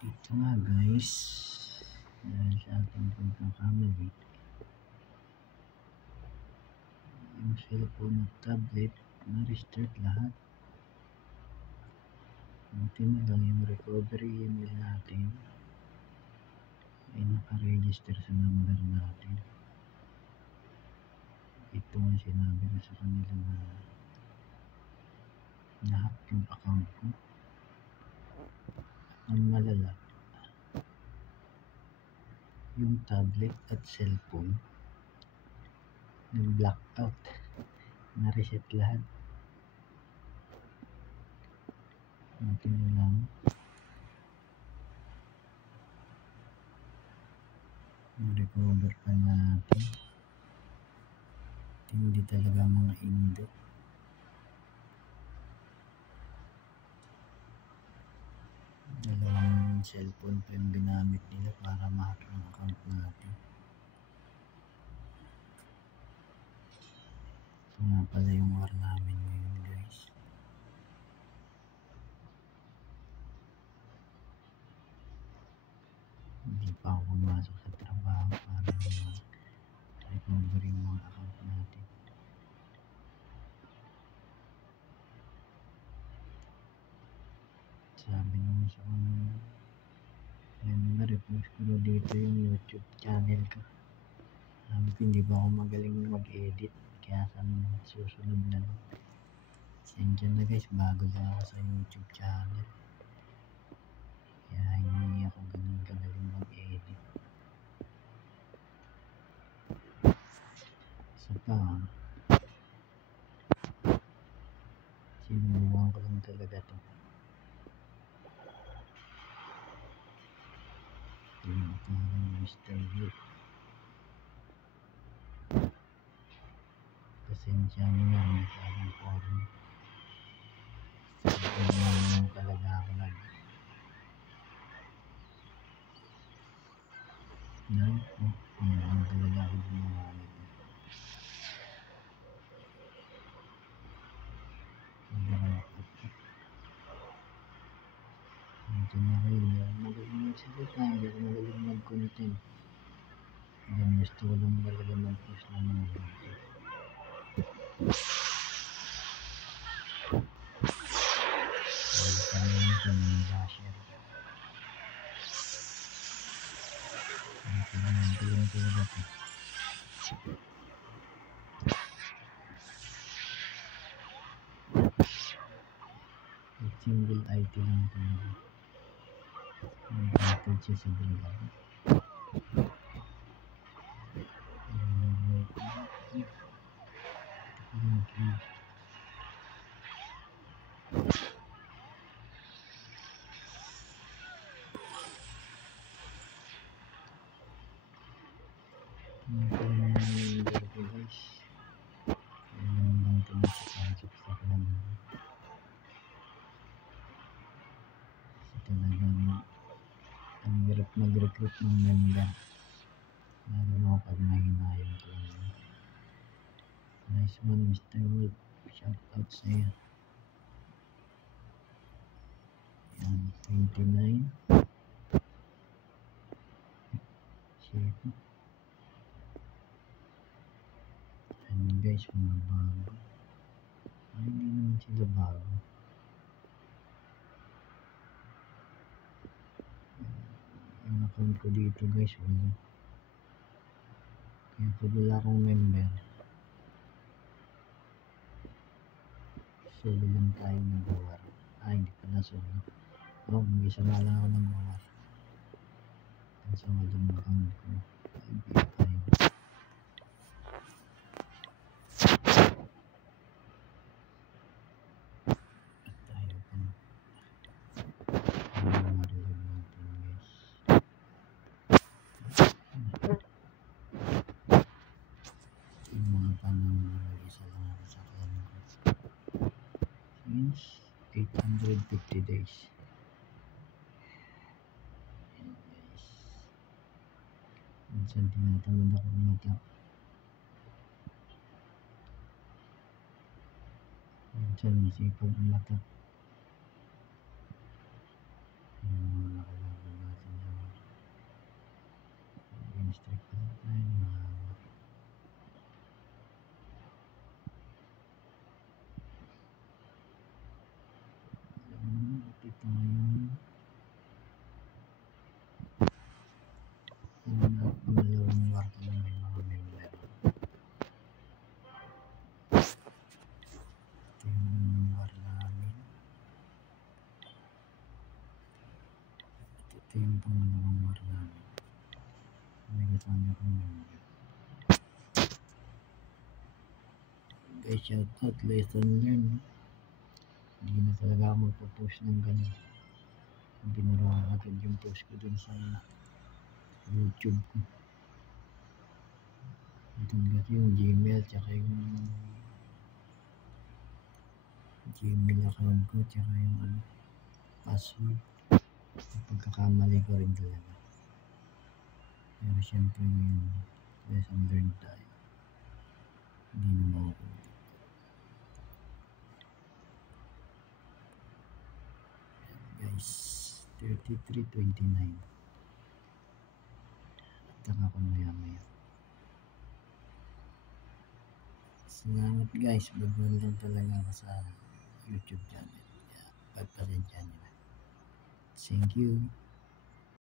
Dito nga guys, dahil sa ating pagkakamali, yung cellphone at tablet na-restart lahat. Buti na lang yung recovery email natin ay nakaregister sa number natin. Ito nga sinabi na sa kanila na lahat yung account ko. Ang malala, yung tablet at cellphone nag-blackout, na-reset lahat. Buti na lang na-recover pa natin. Hindi talaga mga Indo. Dalawang cellphone pa yung ginamit nila para ma-hack ang account natin. Ito nga pala yung war namin ngayon guys. Hindi pa ako pumasok sa trabaho para ma-recover yung mga account natin. Sabi naman sa repost ko na dito yung YouTube channel ko. Sabi ko hindi ba ako magaling mag-edit, kaya sa susunod na lang. Sensya na guys, bago lang ako sa YouTube channel, kaya hindi ako ganun kagaling mag-edit. Isa pa, sinubukan ko lang talaga to. Yung parang Mr. V. Pasensya nyo na, masyadong foreign. Sabi naman talaga ako lang. Ang talaga ako gumawa nito. Ito na kayo, magaling magsalita, hindi ako magaling mag-content. Hanggang gusto ko lang talaga mag-post ng mga video. Welcome yun sa mga basher. Ito naman tulong-tulong ito. Single IT lang talaga. Nag-upload siya sa vlog. Ito yung number ko guys. Alam lang ito masasaksak lang. Kasi talagang ang hirap mag-recruit ng member. Lalo mo pag mahinayang ko lang. Nice one Mr. Wolf. Shout out sa iyo. Yan, 29. Shit. Ayan guys, mga bago. Ay, hindi naman sila bago. Yung account ko dito guys, wala. Kaya pag wala akong member, solo lang tayo nag-war. Ay, hindi pala solo. Mag-isa na lang ako nag-war. Sa walang account ko. Ibig tayo. Tayo pa na. Marilag natin guys. Yung mga panang isa lang ako sa clan ko. Since 850 days. Ayan guys. Minsan tinatamad ako mag-up. Minsan masipag umatap. Yung mga nakalaban Ito yung pangalawang war namin. May kasama kong member. Guys, shoutout, lesson learned. Hindi na talaga ako magpo-post ng ganun. Binura agad yung post ko dun sa YouTube ko. Ito kasi yung Gmail, tsaka yung Gmail account ko, tsaka yung password. Pagkakamali ko rin talaga. Pero syempre ngayon, lesson learned tayo. Hindi na mauulit. Guys, 33:29. At ako maya. Salamat guys, baguhan lang talaga ako sa YouTube channel. Kaya pagpasensya nyo na. Thank you.